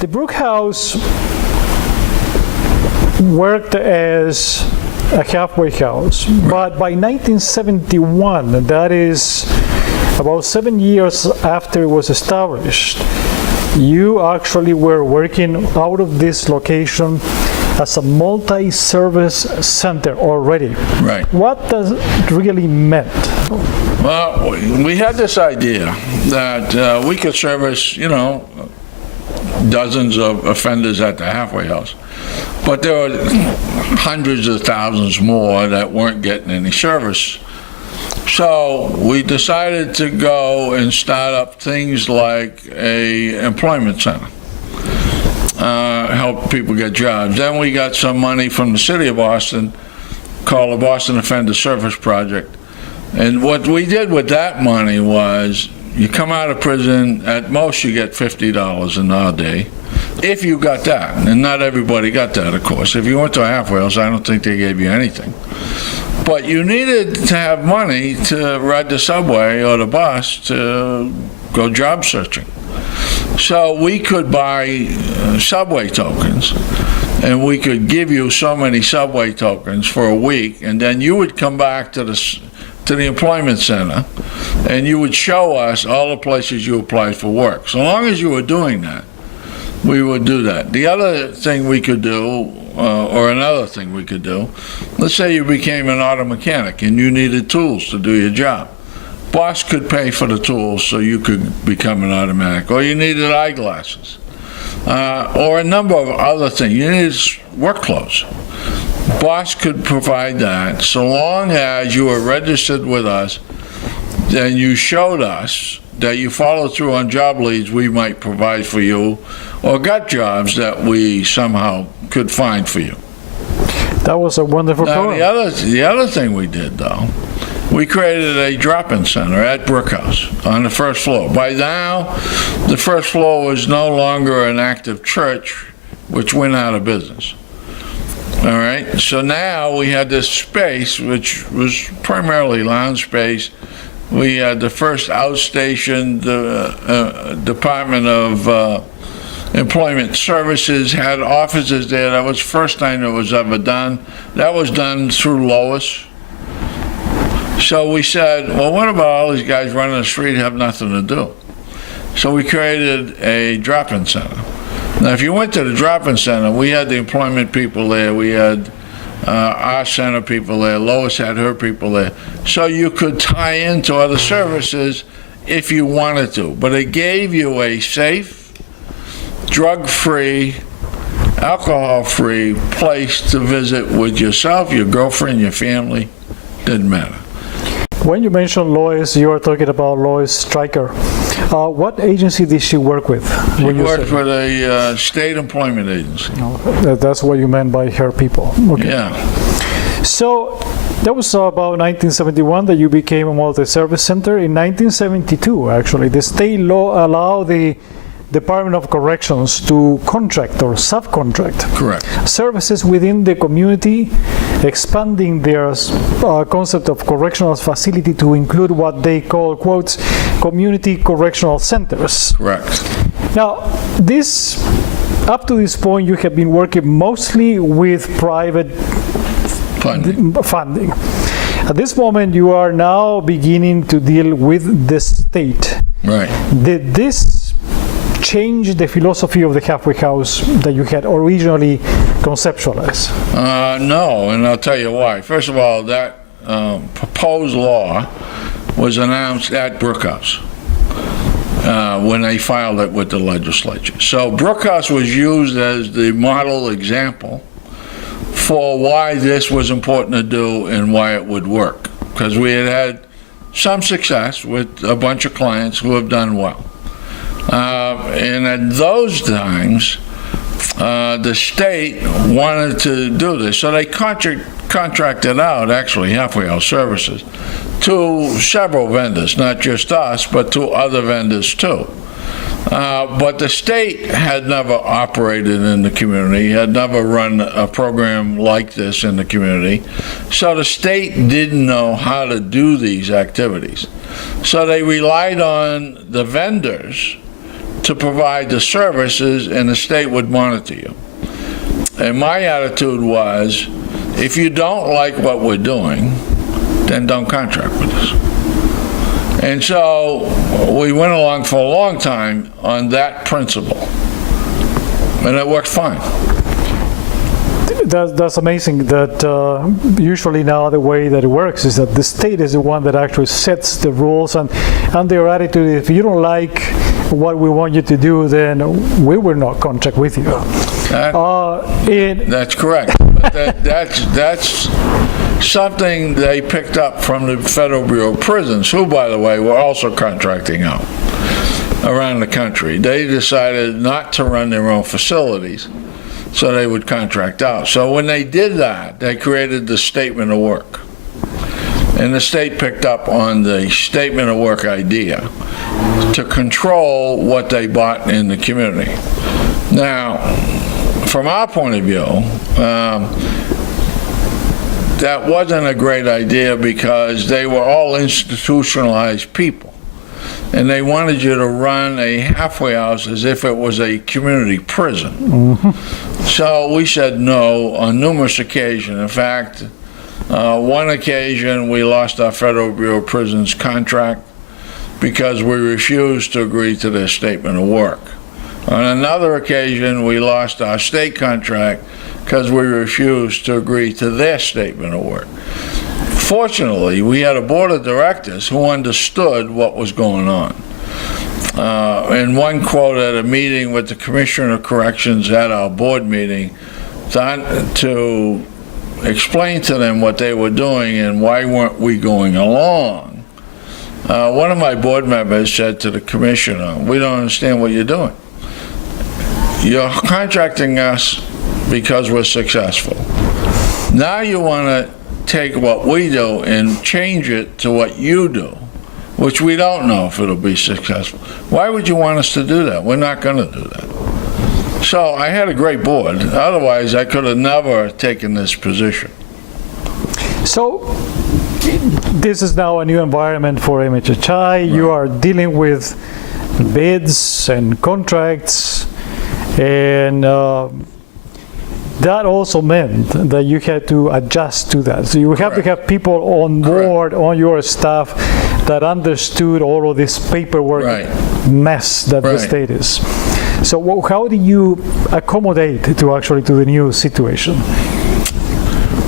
The Brook House worked as a halfway house, but by 1971, that is about 7 years after it was established, you actually were working out of this location as a multi-service center already. Right. What does it really meant? Well, we had this idea that we could service, dozens of offenders at the halfway house. But there were hundreds of thousands more that weren't getting any service. So we decided to go and start up things like a employment center, help people get jobs. Then we got some money from the city of Boston called the Boston Offender Service Project. And what we did with that money was, you come out of prison, at most you get $50 in our day, if you got that. And not everybody got that, of course. If you went to a halfway house, I don't think they gave you anything. But you needed to have money to ride the subway or the bus to go job searching. So we could buy subway tokens, and we could give you so many subway tokens for a week, and then you would come back to the employment center, and you would show us all the places you applied for work. So long as you were doing that, we would do that. The other thing we could do, or another thing we could do, let's say you became an auto mechanic and you needed tools to do your job. Boss could pay for the tools so you could become an auto mechanic, or you needed eyeglasses, or a number of other things. You needed work clothes. Boss could provide that so long as you were registered with us, then you showed us that you followed through on job leads we might provide for you, or got jobs that we somehow could find for you. That was a wonderful program. The other thing we did, though, we created a drop-in center at Brook House on the first floor. By now, the first floor was no longer an active church, which went out of business. All right, so now we had this space, which was primarily lounge space. We had the first outstation, the Department of Employment Services had offices there. That was the first time it was ever done. That was done through Lois. So we said, well, what about all these guys running the street have nothing to do? So we created a drop-in center. Now, if you went to the drop-in center, we had the employment people there. We had our center people there. Lois had her people there. So you could tie into other services if you wanted to. But it gave you a safe, drug-free, alcohol-free place to visit with yourself, your girlfriend, your family. Didn't matter. When you mentioned Lois, you are talking about Lois Stryker. What agency did she work with? She worked for the state employment agency. Oh, that's what you meant by her people. Okay. Yeah. So that was about 1971 that you became a multi-service center. In 1972, actually, the state law allowed the Department of Corrections to contract or subcontract Correct. services within the community, expanding their concept of correctional facility to include what they call, quotes, community correctional centers. Correct. Now, up to this point, you have been working mostly with private funding. At this moment, you are now beginning to deal with the state. Right. Did this change the philosophy of the halfway house that you had originally conceptualized? No, and I'll tell you why. First of all, that proposed law was announced at Brook House when they filed it with the legislature. So Brook House was used as the model example for why this was important to do and why it would work, because we had some success with a bunch of clients who have done well. And at those times, the state wanted to do this, so they contracted out, actually, halfway house services to several vendors, not just us, but to other vendors too. But the state had never operated in the community, had never run a program like this in the community, so the state didn't know how to do these activities. So they relied on the vendors to provide the services, and the state would monitor you. And my attitude was, if you don't like what we're doing, then don't contract with us. And so we went along for a long time on that principle, and it worked fine. That's amazing that usually now the way that it works is that the state is the one that actually sets the rules, and their attitude, if you don't like what we want you to do, then we will not contract with you. That's correct. But that's something they picked up from the Federal Bureau of Prisons, who, by the way, were also contracting out around the country. They decided not to run their own facilities, so they would contract out. So when they did that, they created the statement of work. And the state picked up on the statement of work idea to control what they bought in the community. Now, from our point of view, that wasn't a great idea because they were all institutionalized people. And they wanted you to run a halfway house as if it was a community prison. Mm-hmm. So we said no on numerous occasions. In fact, one occasion we lost our Federal Bureau of Prisons contract because we refused to agree to their statement of work. On another occasion, we lost our state contract because we refused to agree to their statement of work. Fortunately, we had a board of directors who understood what was going on. And one quote at a meeting with the Commissioner of Corrections at our board meeting to explain to them what they were doing and why weren't we going along. One of my board members said to the commissioner, "We don't understand what you're doing. You're contracting us because we're successful. Now you want to take what we do and change it to what you do, which we don't know if it'll be successful. Why would you want us to do that? We're not going to do that." So I had a great board. Otherwise, I could have never taken this position. So this is now a new environment for MHHI. Right. You are dealing with bids and contracts, and that also meant that you had to adjust to that. So you have to have people on board, on your staff, that understood all of this paperwork mess that the state is. So how do you accommodate to the new situation?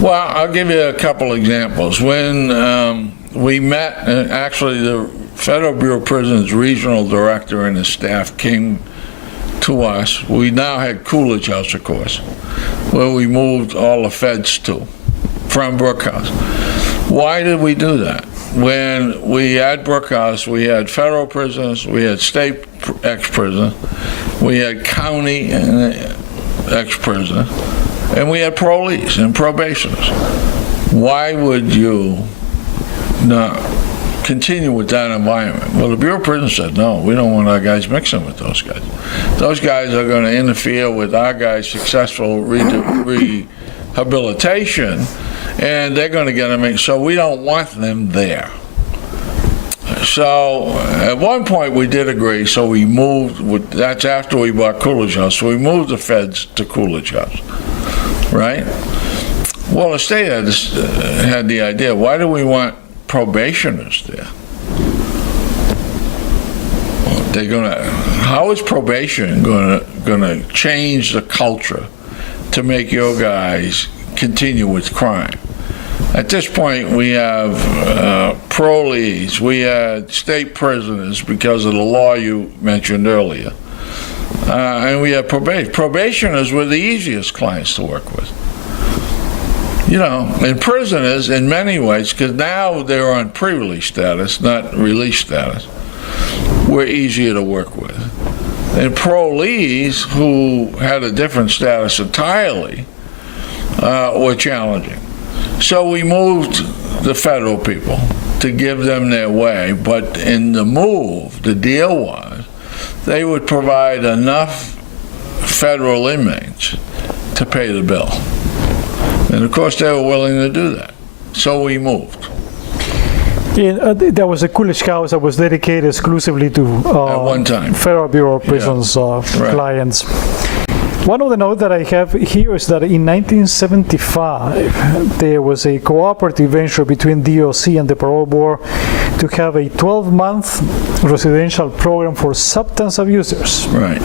Well, I'll give you a couple examples. When we met, actually the Federal Bureau of Prisons regional director and his staff came to us. We now had Coolidge House, of course, where we moved all the feds to, from Brookhouse. Why did we do that? When we had Brookhouse, we had federal prisoners, we had state ex-prisoners, we had county ex-prisoners, and we had parolees and probationers. Why would you not continue with that environment? Well, the Bureau of Prisons said, no, we don't want our guys mixing with those guys. Those guys are going to interfere with our guys' successful rehabilitation, and they're going to get them in. So we don't want them there. So at one point we did agree, so we moved, that's after we bought Coolidge House, so we moved the feds to Coolidge House, right? Well, the state had the idea, why do we want probationers there? How is probation gonna change the culture to make your guys continue with crime? At this point, we have parolees, we had state prisoners because of the law you mentioned earlier, and we have probationers were the easiest clients to work with. You know, and prisoners, in many ways, because now they're on pre-release status, not release status, we're easier to work with. And parolees, who had a different status entirely, were challenging. So we moved the federal people to give them their way, but in the move, the deal was they would provide enough federal inmates to pay the bill. And of course they were willing to do that. So we moved. There was a Coolidge House that was dedicated exclusively to At one time. Federal Bureau of Prisons clients. One of the notes that I have here is that in 1975, there was a cooperative venture between DOC and the Parole Board to have a 12-month residential program for substance abusers. Right.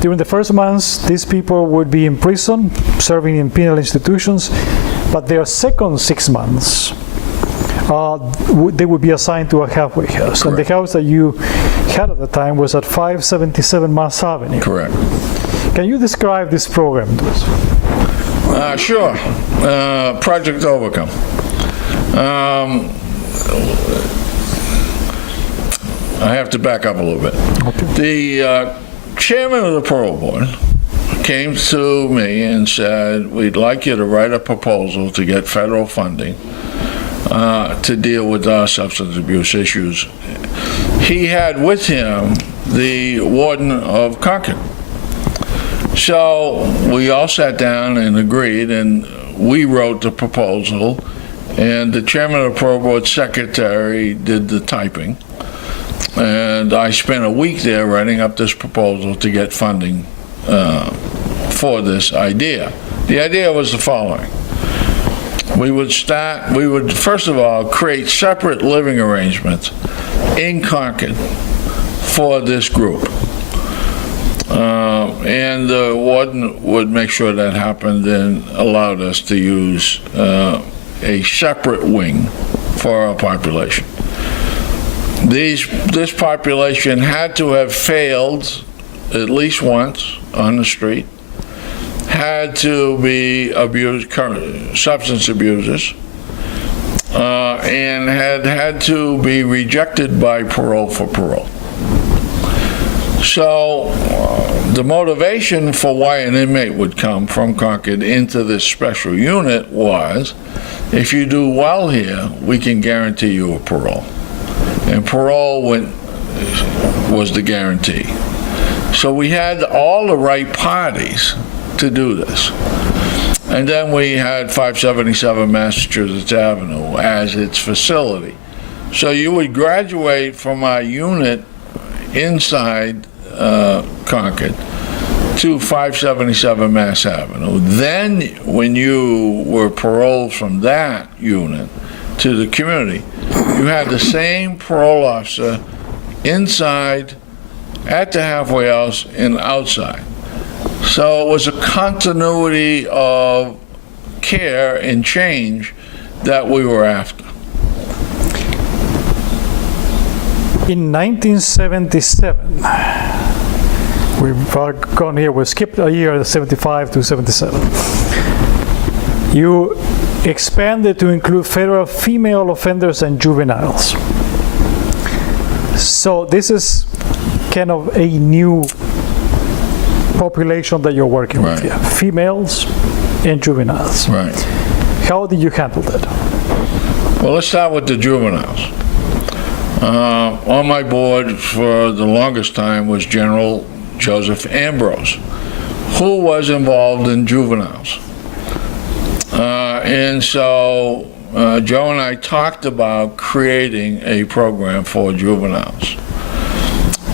During the first months, these people would be in prison, serving in penal institutions, but their second 6 months, they would be assigned to a halfway house. Correct. And the house that you had at the time was at 577 Mass Avenue. Correct. Can you describe this program to us? Sure. Project Overcome. I have to back up a little bit. Okay. The chairman of the parole board came to me and said, we'd like you to write a proposal to get federal funding to deal with our substance abuse issues. He had with him the warden of Concord. So we all sat down and agreed, and we wrote the proposal, and the chairman of the parole board secretary did the typing. And I spent a week there writing up this proposal to get funding for this idea. The idea was the following. We would first of all create separate living arrangements in Concord for this group. And the warden would make sure that happened and allowed us to use a separate wing for our population. This population had to have failed at least once on the street, had to be substance abusers, and had to be rejected by parole for parole. So the motivation for why an inmate would come from Concord into this special unit was, if you do well here, we can guarantee you a parole. And parole was the guarantee. So we had all the right parties to do this. And then we had 577 Massachusetts Avenue as its facility. So you would graduate from our unit inside Concord to 577 Mass Avenue. Then when you were paroled from that unit to the community, you had the same parole officer inside, at the halfway house, and outside. So it was a continuity of care and change that we were after. In 1977, we've gone here, we skipped a year, 75 to 77. You expanded to include federal female offenders and juveniles. So this is kind of a new population that you're working with here, females and juveniles. Right. How did you handle that? Well, let's start with the juveniles. On my board for the longest time was General Joseph Ambrose, who was involved in juveniles. And so Joe and I talked about creating a program for juveniles.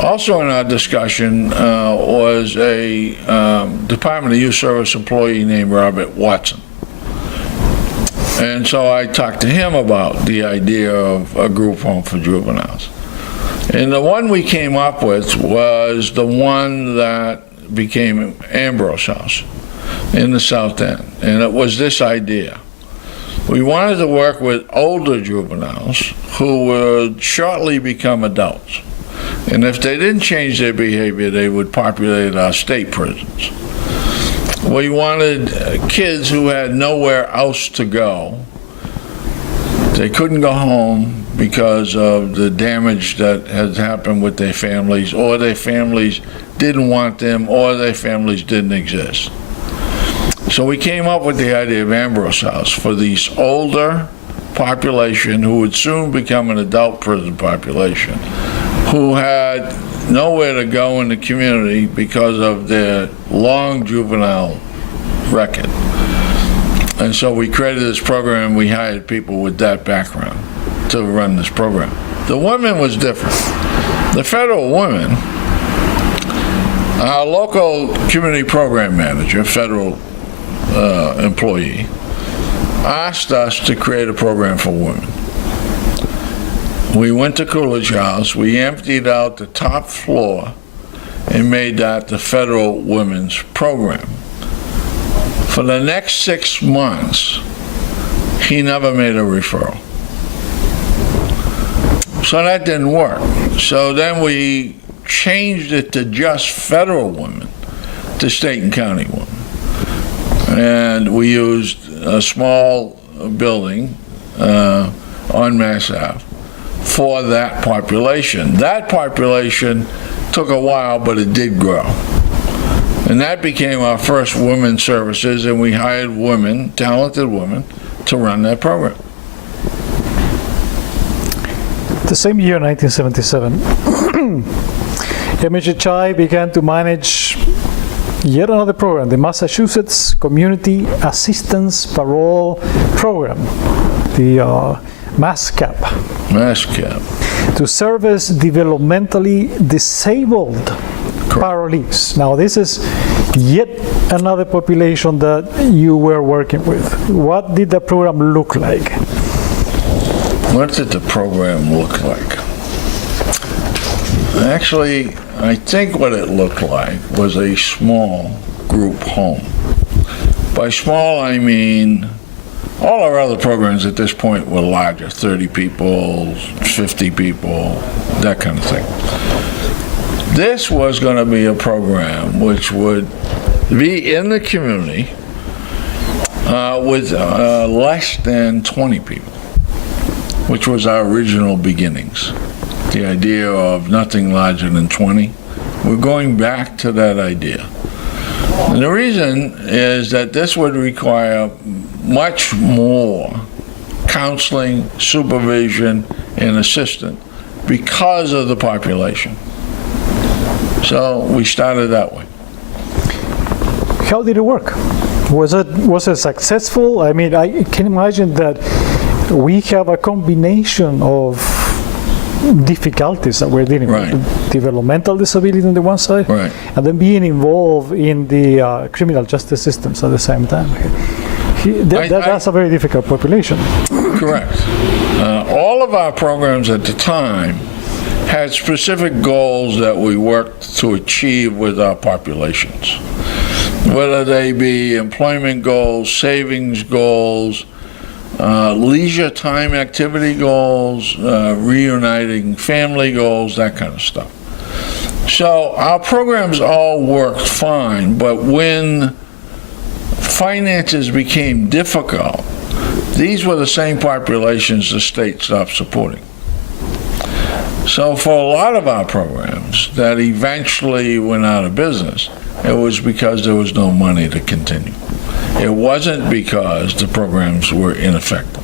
Also in our discussion was a Department of Youth Service employee named Robert Watson. And so I talked to him about the idea of a group home for juveniles. And the one we came up with was the one that became Ambrose House in the South End. And it was this idea. We wanted to work with older juveniles who would shortly become adults. And if they didn't change their behavior, they would populate our state prisons. We wanted kids who had nowhere else to go. They couldn't go home because of the damage that had happened with their families, or their families didn't want them, or their families didn't exist. So we came up with the idea of Ambrose House for these older population who would soon become an adult prison population, who had nowhere to go in the community because of their long juvenile record. And so we created this program, we hired people with that background. to run this program. The women was different. The federal women, our local community program manager, federal employee, asked us to create a program for women. We went to Coolidge House, we emptied out the top floor and made that the federal women's program. For the next 6 months, he never made a referral. So that didn't work. So then we changed it to just federal women, to state and county women. And we used a small building on Mass Ave for that population. That population took a while, but it did grow. And that became our first women's services, and we hired women, talented women, to run that program. The same year, 1977, MHHI began to manage yet another program, the Massachusetts Community Assistance Parole Program, the MASCAP. MASCAP. To service developmentally disabled parolees. Now, this is yet another population that you were working with. What did the program look like? What did the program look like? Actually, I think what it looked like was a small group home. By small, I mean all our other programs at this point were larger, 30 people, 50 people, that kind of thing. This was going to be a program which would be in the community with less than 20 people, which was our original beginnings. The idea of nothing larger than 20. We're going back to that idea. And the reason is that this would require much more counseling, supervision, and assistance because of the population. So we started that way. How did it work? Was it successful? I mean, I can imagine that we have a combination of difficulties that we're dealing Right. with. Developmental disability on the one side, Right. and then being involved in the criminal justice systems at the same time. That's a very difficult population. Correct. All of our programs at the time had specific goals that we worked to achieve with our populations, whether they be employment goals, savings goals, leisure time activity goals, reuniting family goals, that kind of stuff. So our programs all worked fine, but when finances became difficult, these were the same populations the state stopped supporting. So for a lot of our programs that eventually went out of business, it was because there was no money to continue. It wasn't because the programs were ineffective.